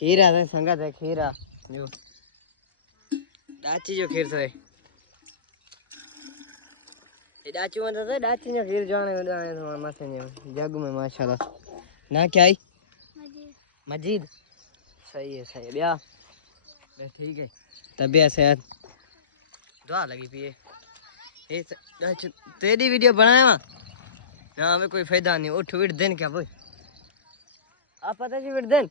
खीरा है संगत है खीरा जो डाची जो खीर है ये डाची में तो डाची जो खीर जाने उड़ाने तो मस्त है जग में माशाल्लाह ना क्या आई मजीद सही है ब्याह बस ठीक है तबीयत सेहत दुआ लगी पिए ये तेरी वीडियो बनाया ना हमें कोई फायदा नहीं उठ विट दिन क्या भाई आप पता जी विट दिन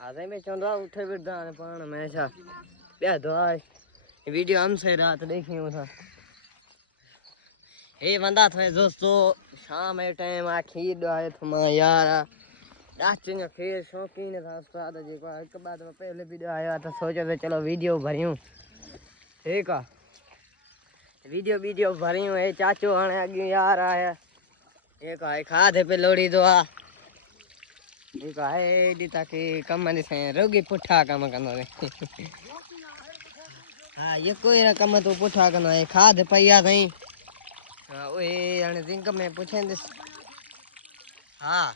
आधे में चंदा उठे विट दाने पान में ऐसा ब्याह दुआ वीडियो हमसे रात देखी था ये बंदा थे दोस्तों शाम के टाइम आ खीर आए थमा यार डाचिन खीर शौकीन था उस्ताद जी को एक बात पहले वीडियो आया था सोचा था चलो वीडियो भरियूं ठीक है वीडियो भरियूं है चाचू हाने अगे यार आया एक है खा दे पे लोड़ी दुआ एक है दी ताकि कम ने से रोगी पुठा काम करनो रे हां ये कोई ना कम तो पुठा करनो है खा दे पैया थई ओए हाने जिंक में पूछें दिस हां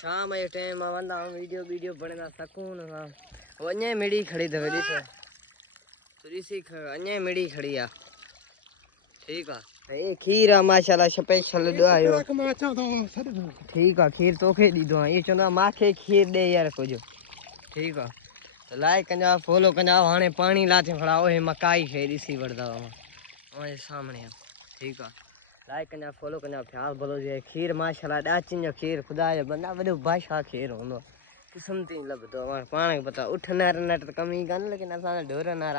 शाम के टाइम वंदा वीडियो बनना सकून हां वने मिड़ी खड़ी दवे दिस थोड़ी सी अन्य मिड़ी खड़ी आ ठीक है ये खीर है माशाल्लाह स्पेशल दवायो ठीक है खीर तोखे दी दो ये चंदा माखे खीर दे यार कुछ ठीक है तो लाइक कंजा फॉलो कंजा हाने पानी लाते खड़ा ओए मकाई खेरी सी वरदा ओए सामने ठीक है लाइक कंजा फॉलो कंजा ख्याल बोलो जे खीर माशाल्लाह डाचिन जो खीर खुदा जो बंदा बड़ो भाषा खीर होंदो किस्म ती लबदो पाण पता उठ नर नट कमी गन लेकिन असा ढोर ना